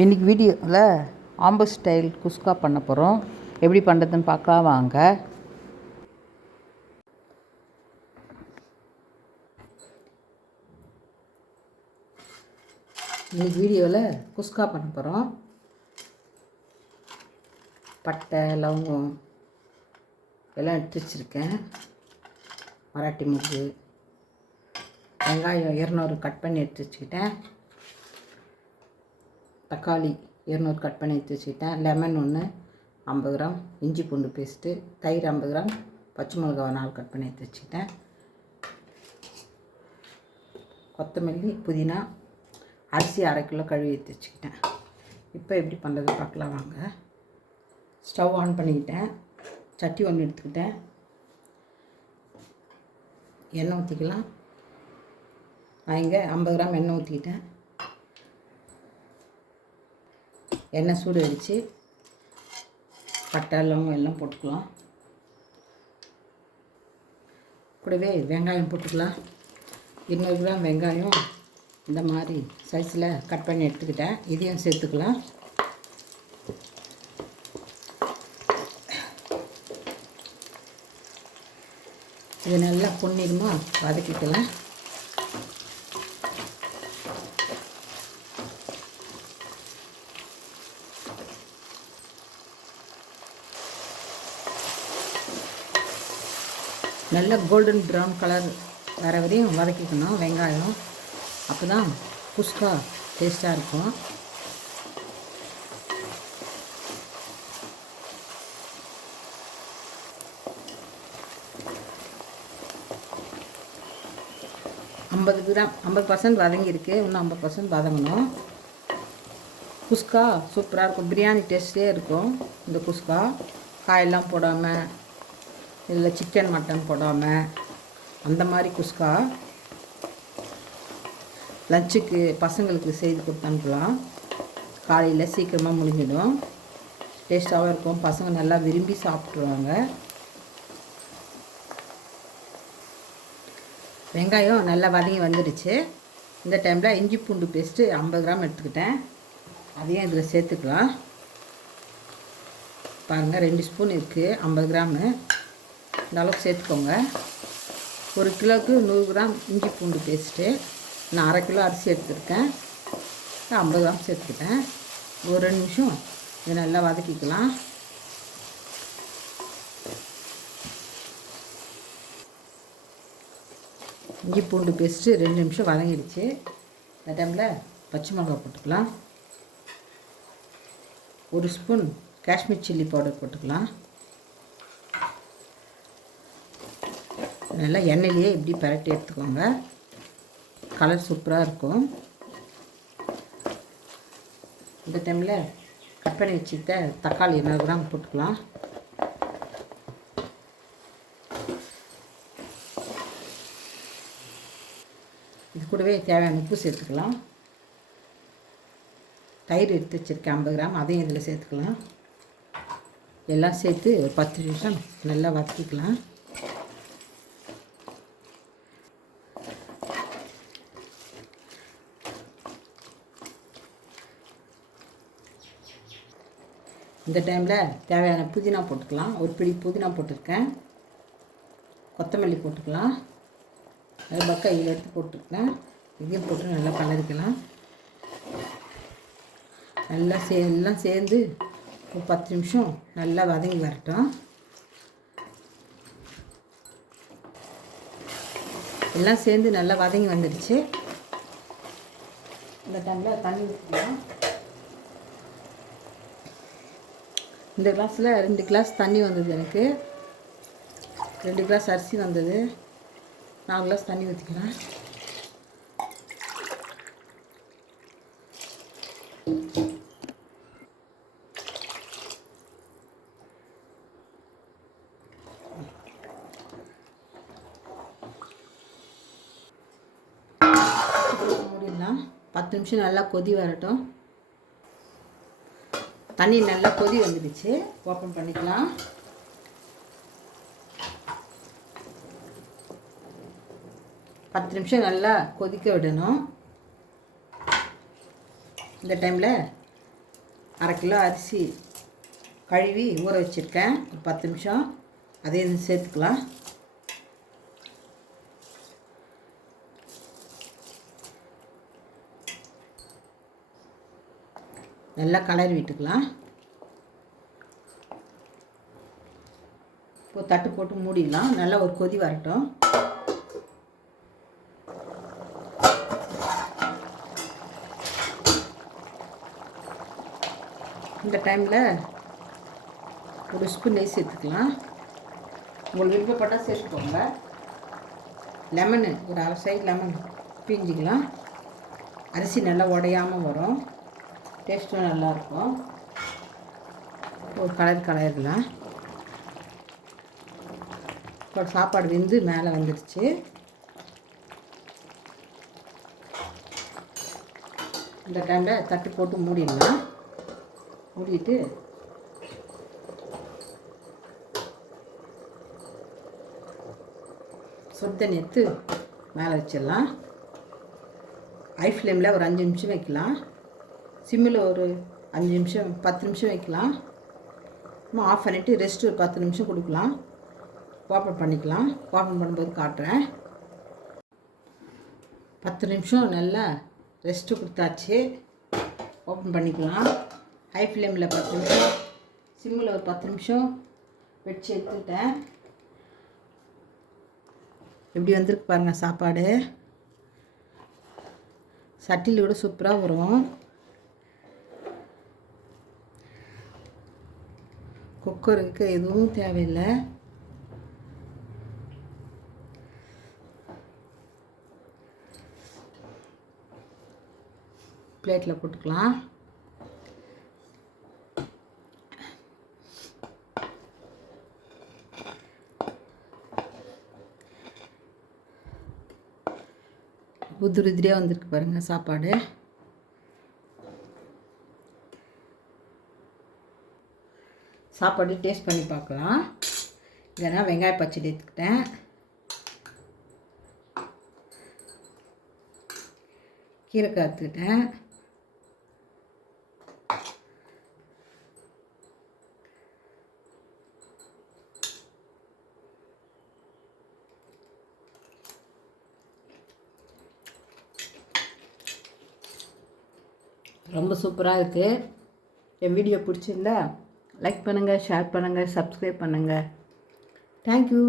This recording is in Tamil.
இன்றைக்கி வீடியோவில் ஆம்பூர் ஸ்டைல் குஸ்கா பண்ண போகிறோம். எப்படி பண்ணுறதுன்னு பார்க்கலாம் வாங்க. இன்றைக்கி வீடியோவில் குஸ்கா பண்ண போகிறோம். பட்டை, லவங்கம் எல்லாம் எடுத்து வச்சுருக்கேன். மராட்டி முக்கு, வெங்காயம் 200 கட் பண்ணி எடுத்து வச்சுக்கிட்டேன். தக்காளி 200 கட் பண்ணி எடுத்து வச்சுக்கிட்டேன். லெமன் 1 50 கிராம், இஞ்சி பூண்டு பேஸ்ட்டு, தயிர் 50 கிராம், பச்சை மிளகா 4 கட் பண்ணி எடுத்து வச்சுக்கிட்டேன். கொத்தமல்லி, புதினா, அரிசி 1/2 கிலோ கழுவி எடுத்து வச்சுக்கிட்டேன். இப்போ எப்படி பண்ணுறது பார்க்கலாம் வாங்க. ஸ்டவ் ஆன் பண்ணிக்கிட்டேன். சட்டி 1 எடுத்துக்கிட்டேன். எண்ணெய் ஊற்றிக்கலாம். நான் இங்கே 50 கிராம் எண்ணெய் ஊற்றிக்கிட்டேன். எண்ணெய் சூடு அடித்து பட்டை, லவங்கம் எல்லாம் போட்டுக்கலாம். கூடவே வெங்காயம் போட்டுக்கலாம். 200 கிராம் வெங்காயம் இந்த மாதிரி சைஸில் கட் பண்ணி எடுத்துக்கிட்டேன். இதையும் சேர்த்துக்கலாம். இது நல்லா பொன்னிறமாக வதக்கிக்கலாம். நல்லா கோல்டன் ப்ரௌன் கலர் வர வரையும் வதக்கிக்கணும் வெங்காயம். அப்போ தான் குஸ்கா டேஸ்ட்டாக இருக்கும். கிராம் 50% வதங்கியிருக்கு. இன்னும் 50% வதங்கணும். குஸ்கா சூப்பராக இருக்கும். பிரியாணி டேஸ்ட்டே இருக்கும் இந்த குஸ்கா. காயெல்லாம் போடாமல், இல்லை சிக்கன் மட்டன் போடாமல், அந்த மாதிரி குஸ்கா லஞ்சுக்கு பசங்களுக்கு செய்து கொடுத்து அனுப்பலாம். காலையில் சீக்கிரமாக முடிஞ்சிடும். டேஸ்ட்டாகவும் இருக்கும். பசங்க நல்லா விரும்பி சாப்பிட்ருவாங்க. வெங்காயம் நல்லா வதங்கி வந்துடுச்சு. இந்த டைமில் இஞ்சி பூண்டு பேஸ்ட்டு 50 கிராம் எடுத்துக்கிட்டேன். அதையும் இதில் சேர்த்துக்கலாம். பாருங்கள், 2 ஸ்பூன் இருக்குது. 50 கிராமு இந்த அளவுக்கு சேர்த்துக்கோங்க. 1 கிலோவுக்கு 100 கிராம் இஞ்சி பூண்டு பேஸ்ட்டு. நான் 1/2 கிலோ அரிசி எடுத்துருக்கேன். 50 கிராம் சேர்த்துக்கிட்டேன். ஒரு 2 நிமிஷம் இதை நல்லா வதக்கிக்கலாம். இஞ்சி பூண்டு பேஸ்ட்டு 2 நிமிஷம் வதங்கிடுச்சு. இந்த டைமில் பச்சை மிளகா போட்டுக்கலாம். 1 ஸ்பூன் காஷ்மீர் சில்லி பவுடர் போட்டுக்கலாம். நல்லா எண்ணெயிலேயே இப்படி பரட்டி எடுத்துக்கோங்க. கலர் சூப்பராக இருக்கும். இந்த டைமில் கட் பண்ணி வச்சுக்கிட்ட தக்காளி 200 கிராம் போட்டுக்கலாம். இது கூடவே தேவையான உப்பு சேர்த்துக்கலாம். தயிர் எடுத்து வச்சுருக்கேன் 50 கிராம், அதையும் இதில் சேர்த்துக்கலாம். எல்லாம் சேர்த்து ஒரு 10 நிமிஷம் நல்லா வதக்கிக்கலாம். இந்த டைமில் தேவையான புதினா போட்டுக்கலாம். ஒரு பிடி புதினா போட்டிருக்கேன். கொத்தமல்லி போட்டுக்கலாம். அது பக்கம் இதில் எடுத்து போட்டுருக்கேன். இதையும் போட்டு நல்லா கலரிக்கலாம். நல்லா எல்லாம் சேர்ந்து ஒரு 10 நிமிஷம் நல்லா வதங்கி வரட்டும். எல்லாம் சேர்ந்து நல்லா வதங்கி வந்துடுச்சு. இந்த டைமில் தண்ணி ஊற்றிக்கலாம். இந்த கிளாஸில் 2 கிளாஸ் தண்ணி வந்தது. எனக்கு 2 கிளாஸ் அரிசி வந்தது. 4 கிளாஸ் தண்ணி ஊற்றிக்கிறேன். மூடிடலாம். 10 நிமிஷம் நல்லா கொதி வரட்டும். தண்ணி நல்லா கொதி வந்துடுச்சு. ஓப்பன் பண்ணிக்கலாம். பத்து நிமிஷம் நல்லா கொதிக்க விடணும். இந்த டைமில் அரை கிலோ அரிசி கழுவி ஊற வச்சுருக்கேன். ஒரு 10 நிமிஷம் அதையும் சேர்த்துக்கலாம். நல்லா கலரி விட்டுக்கலாம். இப்போ தட்டு போட்டு மூடிடலாம். நல்லா ஒரு கொதி வரட்டும். இந்த டைமில் ஒரு ஸ்பூன் நெய் சேர்த்துக்கலாம். உங்களுக்கு விருப்பப்பட்டால் சேர்த்துக்கோங்க. லெமனு ஒரு அரை சைடு லெமன் பிழிஞ்சிக்கலாம். அரிசி நல்லா உடையாமல் வரும். டேஸ்ட்டும் நல்லாயிருக்கும். ஒரு கலரிடலாம். இப்போ சாப்பாடு வெந்து மேலே வந்துடுச்சு. இந்த டைமில் தட்டு போட்டு மூடிடலாம். மூடிட்டு சுடு தண்ணி எடுத்து மேலே வச்சிடலாம். ஹை ஃப்ளேமில் ஒரு 5 நிமிஷம் வைக்கலாம். சிம்மில் ஒரு 5 நிமிஷம் 10 நிமிஷம் வைக்கலாம். ஆஃப் பண்ணிவிட்டு ரெஸ்ட்டு ஒரு 10 நிமிஷம் கொடுக்கலாம். ஓப்பன் பண்ணிக்கலாம். ஓப்பன் பண்ணும்போது காட்டுறேன். 10 நிமிஷம் நல்லா ரெஸ்ட்டு கொடுத்தாச்சு. ஓப்பன் பண்ணிக்கலாம். ஹை ஃப்ளேமில் 10 நிமிஷம், சிம்மில் ஒரு 10 நிமிஷம் வச்சு எடுத்துக்கிட்டேன். எப்படி வந்திருக்கு பாருங்கள் சாப்பாடு. சட்டியில் கூட சூப்பராக வரும். குக்கருக்கு எதுவும் தேவையில்லை. பிளேட்டில் போட்டுக்கலாம். உதிரி உதிரியாக வந்திருக்கு பாருங்கள் சாப்பாடு. சாப்பாடு டேஸ்ட் பண்ணி பார்க்கலாம். இல்லைன்னா வெங்காய பச்சடி எடுத்துக்கிட்டேன். கீரைக்காய் எடுத்துக்கிட்டேன். ரொம்ப சூப்பராக இருக்குது. என் வீடியோ பிடிச்சிருந்தா லைக் பண்ணுங்கள், ஷேர் பண்ணுங்கள், சப்ஸ்கிரைப் பண்ணுங்கள். தேங்க்யூ.